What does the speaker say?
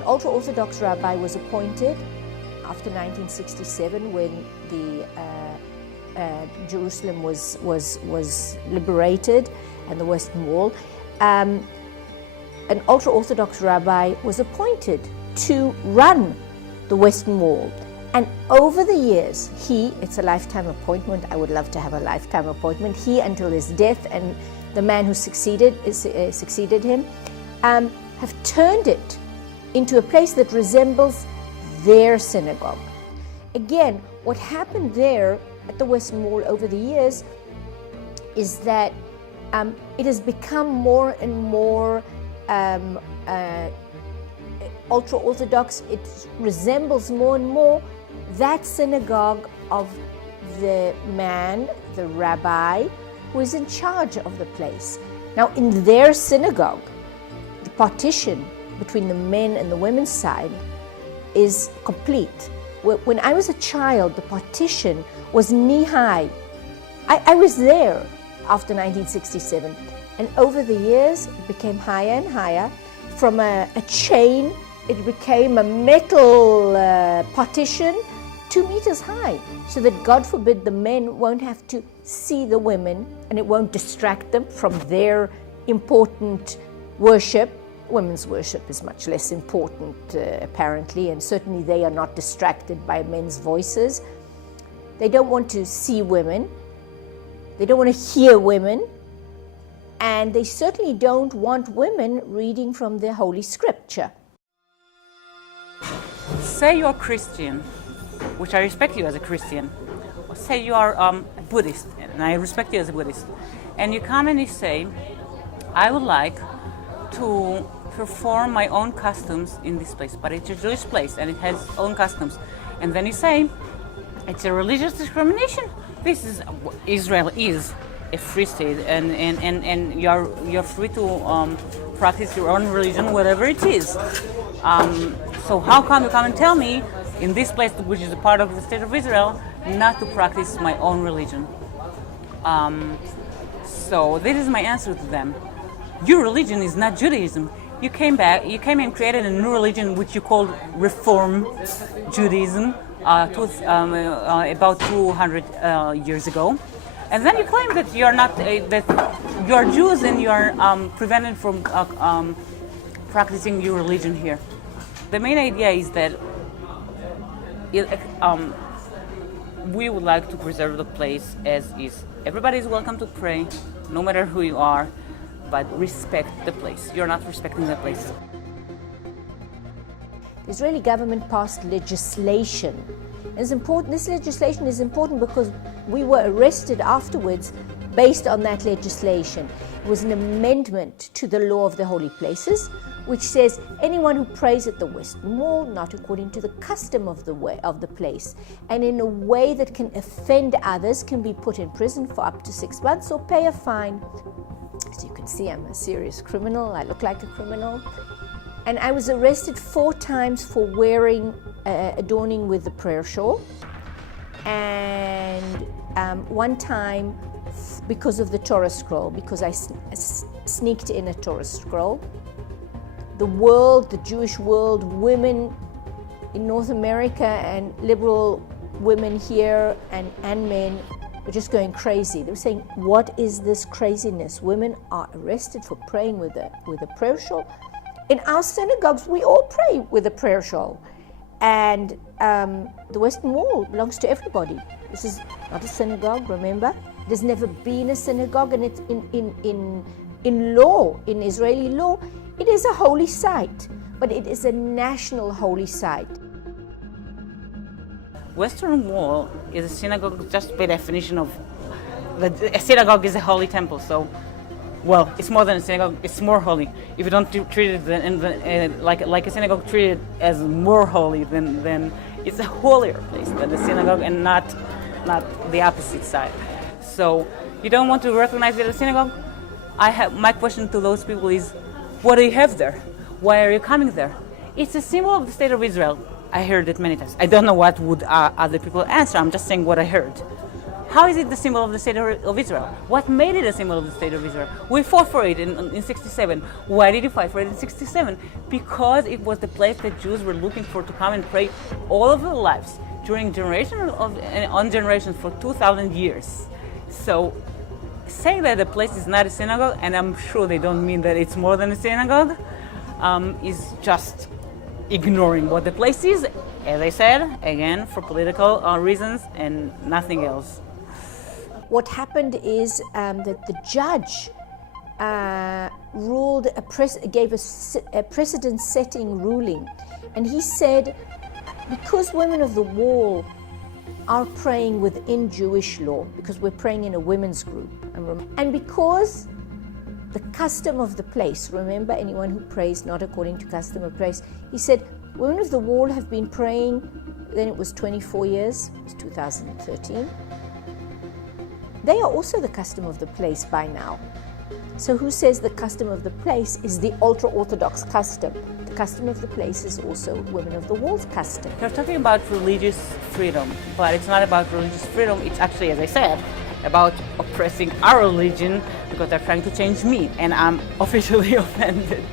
An ultra-Orthodox rabbi was appointed after 1967 when the Jerusalem was liberated and the Western Wall. An ultra-Orthodox rabbi was appointed to run the Western Wall. And over the years, it's a lifetime appointment. I would love to have a lifetime appointment. He, until his death, and the man who succeeded him, have turned it into a place that resembles their synagogue. Again, what happened there at the Western Wall over the years is that it has become more and more ultra-Orthodox. It resembles more and more that synagogue of the man, the rabbi, who is in charge of the place. Now, in their synagogue, the partition between the men and the women's side is complete. When I was a child, the partition was knee-high. I was there after 1967, and over the years, it became higher and higher. From a chain, it became a metal partition 2 meters high, so that, God forbid, the men won't have to see the women and it won't distract them from their important worship. Women's worship is much less important, apparently, and certainly they are not distracted by men's voices. They don't want to see women, they don't want to hear women, and they certainly don't want women reading from the Holy Scripture. Say you're Christian, which I respect you as a Christian. Or say you are a Buddhist, and I respect you as a Buddhist. And you come and you say, I would like to perform my own customs in this place, but it's a Jewish place and it has own customs. And then you say, it's a religious discrimination. Israel is a free state, and you're free to practice your own religion, whatever it is. So how come you come and tell me in this place, which is a part of the state of Israel, not to practice my own religion? So this is my answer to them. Your religion is not Judaism. You came and created a new religion which you called Reform Judaism about 200 years ago. And then you claim that you are not that you are Jews and you are prevented from practicing your religion here. The main idea is that we would like to preserve the place as is. Everybody is welcome to pray, no matter who you are, but respect the place. You're not respecting the place. The Israeli government passed legislation. It's important. This legislation is important because we were arrested afterwards based on that legislation. It was an amendment to the law of the holy places, which says anyone who prays at the Western Wall, not according to the custom of the place, and in a way that can offend others, can be put in prison for up to 6 months or pay a fine. As you can see, I'm a serious criminal. I look like a criminal. And I was arrested 4 times for wearing, adorning with the prayer shawl. And one time because of the Torah scroll, because I sneaked in a Torah scroll. The world, the Jewish world, women in North America and liberal women here and men were just going crazy. They were saying, what is this craziness? Women are arrested for praying with a prayer shawl. In our synagogues, we all pray with a prayer shawl. And the Western Wall belongs to everybody. This is not a synagogue, remember? There's never been a synagogue, and it's in law, in Israeli law, it is a holy site, but it is a national holy site. Western Wall is a synagogue just by definition of a synagogue is a holy temple. So, well, it's more than a synagogue; it's more holy. If you don't treat it like a synagogue, treat it as more holy, then it's a holier place than the synagogue, and not the opposite side. So, you don't want to recognize it as a synagogue? My question to those people is, what do you have there? Why are you coming there? It's a symbol of the state of Israel. I heard it many times. I don't know what would other people answer. I'm just saying what I heard. How is it the symbol of the state of Israel? What made it a symbol of the state of Israel? We fought for it in 67. Why did you fight for it in 67? Because it was the place that Jews were looking for to come and pray all of their lives, during generations on generations for 2,000 years. So saying that the place is not a synagogue, and I'm sure they don't mean that it's more than a synagogue, is just ignoring what the place is, as I said, again, for political reasons and nothing else. What happened is that the judge ruled gave a precedent-setting ruling, and he said, because women of the wall are praying within Jewish law, because we're praying in a women's group, and because the custom of the place, remember, anyone who prays not according to custom of place, he said, women of the wall have been praying, then it was 24 years, it was 2013. They are also the custom of the place by now. So who says the custom of the place is the ultra-Orthodox custom? The custom of the place is also women of the wall's custom. They're talking about religious freedom, but it's not about religious freedom. It's actually, as I said, about oppressing our religion because they're trying to change me, and I'm officially offended.